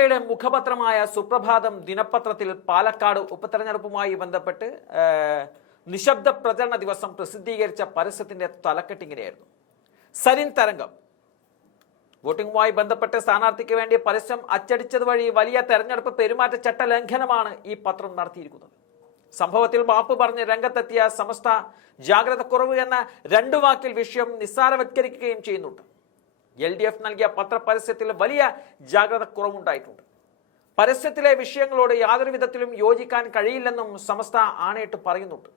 യുടെ മുഖപത്രമായ സുപ്രഭാതം ദിനപത്രത്തിൽ പാലക്കാട് ഉപതെരഞ്ഞെടുപ്പുമായി ബന്ധപ്പെട്ട് നിശബ്ദ പ്രചരണ ദിവസം പ്രസിദ്ധീകരിച്ച പരസ്യത്തിന്റെ തലക്കെട്ടിങ്ങനെയായിരുന്നു. സരിൻ തരംഗം. വോട്ടിംഗുമായി ബന്ധപ്പെട്ട് സ്ഥാനാർത്ഥിക്ക് വേണ്ടി പരസ്യം അച്ചടിച്ചത് വഴി വലിയ തെരഞ്ഞെടുപ്പ് പെരുമാറ്റച്ചട്ട ലംഘനമാണ് ഈ പത്രം നടത്തിയിരിക്കുന്നത്. സംഭവത്തിൽ മാപ്പ് പറഞ്ഞ് രംഗത്തെത്തിയ സമസ്ത ജാഗ്രത കുറവ് എന്ന രണ്ടു വാക്കിൽ വിഷയം നിസ്സാരവത്കരിക്കുകയും ചെയ്യുന്നുണ്ട്. എൽ ഡി എഫ് നൽകിയ പത്രപരസ്യത്തിൽ വലിയ ജാഗ്രത കുറവുണ്ടായിട്ടുണ്ട്. പരസ്യത്തിലെ വിഷയങ്ങളോട് യാതൊരു വിധത്തിലും യോജിക്കാൻ കഴിയില്ലെന്നും സമസ്ത ആണയിട്ട് പറയുന്നുണ്ട്.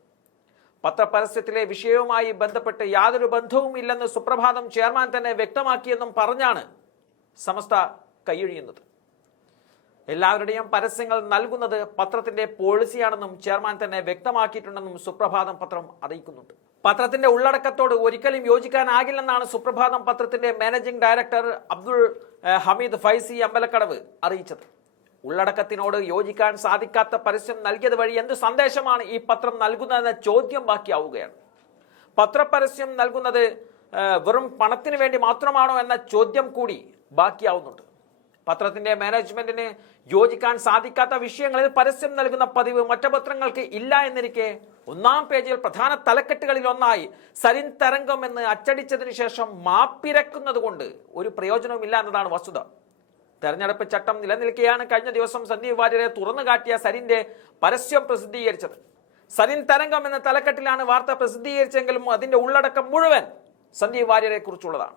പത്രപരസ്യത്തിലെ വിഷയവുമായി ബന്ധപ്പെട്ട് യാതൊരു ബന്ധവും ഇല്ലെന്ന് സുപ്രഭാതം ചെയർമാൻ തന്നെ വ്യക്തമാക്കിയെന്നും പറഞ്ഞാണ് സമസ്ത കൈയൊഴിയുന്നത്. എല്ലാവരുടെയും പരസ്യങ്ങൾ നൽകുന്നത് പത്രത്തിന്റെ പോളിസിയാണെന്നും ചെയർമാൻ തന്നെ വ്യക്തമാക്കിയിട്ടുണ്ടെന്നും സുപ്രഭാതം പത്രം അറിയിക്കുന്നുണ്ട്. പത്രത്തിന്റെ ഉള്ളടക്കത്തോട് ഒരിക്കലും യോജിക്കാനാകില്ലെന്നാണ് സുപ്രഭാതം പത്രത്തിന്റെ മാനേജിംഗ് ഡയറക്ടർ അബ്ദുൾ ഹമീദ് ഫൈസി അമ്പലക്കടവ് അറിയിച്ചത്. ഉള്ളടക്കത്തിനോട് യോജിക്കാൻ സാധിക്കാത്ത പരസ്യം നൽകിയത് വഴി എന്ത് സന്ദേശമാണ് ഈ പത്രം നൽകുന്നതെന്ന ചോദ്യം ബാക്കിയാവുകയാണ്. പത്രപരസ്യം നൽകുന്നത് വെറും പണത്തിന് വേണ്ടി മാത്രമാണോ എന്ന ചോദ്യം കൂടി ബാക്കിയാവുന്നുണ്ട്. പത്രത്തിന്റെ മാനേജ്മെന്റിന് യോജിക്കാൻ സാധിക്കാത്ത വിഷയങ്ങളിൽ പരസ്യം നൽകുന്ന പതിവ് മറ്റു പത്രങ്ങൾക്ക് ഇല്ല എന്നിരിക്കെ ഒന്നാം പേജിൽ പ്രധാന തലക്കെട്ടുകളിൽ ഒന്നായി സരിൻ തരംഗം എന്ന് അച്ചടിച്ചതിന് ശേഷം മാപ്പിരക്കുന്നത് കൊണ്ട് ഒരു പ്രയോജനവുമില്ല എന്നതാണ് വസ്തുത. തെരഞ്ഞെടുപ്പ് ചട്ടം നിലനിൽക്കെയാണ് കഴിഞ്ഞ ദിവസം സന്ദീപ് വാര്യരെ തുറന്നു കാട്ടിയ സരിന്റെ പരസ്യം പ്രസിദ്ധീകരിച്ചത്. സരിൻ തരംഗം എന്ന തലക്കെട്ടിലാണ് വാർത്ത പ്രസിദ്ധീകരിച്ചെങ്കിലും അതിന്റെ ഉള്ളടക്കം മുഴുവൻ സന്ദീപ് വാര്യരെ കുറിച്ചുള്ളതാണ്.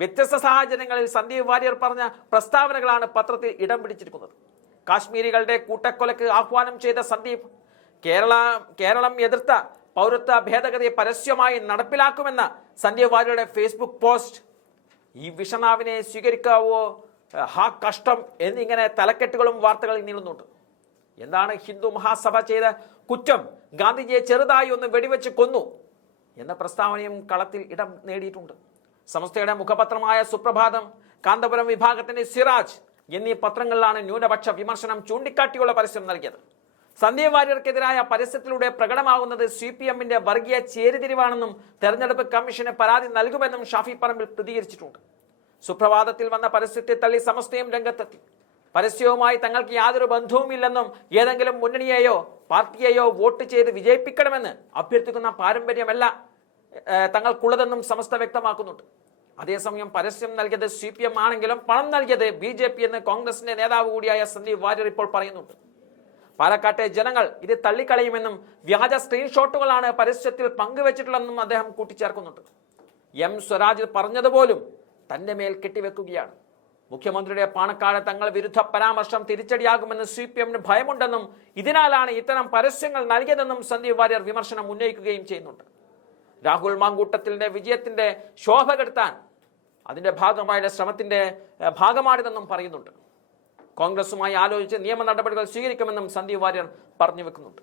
വ്യത്യസ്ത സാഹചര്യങ്ങളിൽ സന്ദീപ് വാര്യർ പറഞ്ഞ പ്രസ്താവനകളാണ് പത്രത്തിൽ ഇടം പിടിച്ചിരിക്കുന്നത്. കാശ്മീരികളുടെ കൂട്ടക്കൊലക്ക് ആഹ്വാനം ചെയ്ത സന്ദീപ് കേരള കേരളം എതിർത്ത പൗരത്വ ഭേദഗതി പരസ്യമായി നടപ്പിലാക്കുമെന്ന സന്ദീപ് വാര്യരുടെ ഫേസ്ബുക്ക് പോസ്റ്റ്. ഈ വിഷനാവിനെ സ്വീകരിക്കാവോ? ഹാ കഷ്ടം എന്നിങ്ങനെ തലക്കെട്ടുകളും വാർത്തകളിൽ നീളുന്നുണ്ട്. എന്താണ് ഹിന്ദു മഹാസഭ ചെയ്ത കുറ്റം? ഗാന്ധിജിയെ ചെറുതായി ഒന്ന് വെടിവെച്ച് കൊന്നു എന്ന പ്രസ്താവനയും കളത്തിൽ ഇടം നേടിയിട്ടുണ്ട്. സംസ്ഥയുടെ മുഖപത്രമായ സുപ്രഭാതം കാന്തപുരം വിഭാഗത്തിന്റെ സിറാജ് എന്നീ പത്രങ്ങളിലാണ് ന്യൂനപക്ഷ വിമർശനം ചൂണ്ടിക്കാട്ടിയുള്ള പരസ്യം നൽകിയത്. സന്ദീപ് വാര്യർക്കെതിരായ പരസ്യത്തിലൂടെ പ്രകടമാകുന്നത് സി പി എമ്മിന്റെ വർഗീയ ചേരിതിരിവാണെന്നും തെരഞ്ഞെടുപ്പ് കമ്മീഷന് പരാതി നൽകുമെന്നും ഷാഫി പറമ്പിൽ പ്രതികരിച്ചിട്ടുണ്ട്. സുപ്രഭാതത്തിൽ വന്ന പരസ്യത്തെ തള്ളി സമസ്തയും രംഗത്തെത്തി. പരസ്യവുമായി തങ്ങൾക്ക് യാതൊരു ബന്ധവുമില്ലെന്നും ഏതെങ്കിലും മുന്നണിയെയോ പാർട്ടിയെയോ വോട്ട് ചെയ്ത് വിജയിപ്പിക്കണമെന്ന് അഭ്യർത്ഥിക്കുന്ന പാരമ്പര്യമല്ല തങ്ങൾക്കുള്ളതെന്നും സമസ്ത വ്യക്തമാക്കുന്നുണ്ട്. അതേസമയം പരസ്യം നൽകിയത് സി പി എം ആണെങ്കിലും പണം നൽകിയത് ബി ജെ പി എന്ന് കോൺഗ്രസിന്റെ നേതാവ് കൂടിയായ സന്ദീപ് വാര്യർ ഇപ്പോൾ പറയുന്നുണ്ട്. പാലക്കാട്ടെ ജനങ്ങൾ ഇത് തള്ളിക്കളയുമെന്നും വ്യാജ സ്ക്രീൻഷോട്ടുകളാണ് പരസ്യത്തിൽ പങ്കുവച്ചിട്ടുള്ളതെന്നും അദ്ദേഹം കൂട്ടിച്ചേർക്കുന്നുണ്ട്. എം സ്വരാജ് പറഞ്ഞതുപോലും തന്റെ മേൽ കെട്ടിവെക്കുകയാണ്. മുഖ്യമന്ത്രിയുടെ പാണക്കാട് തങ്ങൾ വിരുദ്ധ പരാമർശം തിരിച്ചടിയാകുമെന്ന് സി പി എമ്മിന് ഭയമുണ്ടെന്നും ഇതിനാലാണ് ഇത്തരം പരസ്യങ്ങൾ നൽകിയതെന്നും സന്ദീപ് വാര്യർ വിമർശനം ഉന്നയിക്കുകയും ചെയ്യുന്നുണ്ട്. രാഹുൽ മാങ്കൂട്ടത്തിന്റെ വിജയത്തിന്റെ ശോഭ കെടുത്താൻ അതിന്റെ ഭാഗമായ ശ്രമത്തിന്റെ ഭാഗമാണിതെന്നും പറയുന്നുണ്ട്. കോൺഗ്രസുമായി ആലോചിച്ച് നിയമ നടപടികൾ സ്വീകരിക്കുമെന്നും സന്ദീപ് വാര്യർ പറഞ്ഞു വെക്കുന്നുണ്ട്.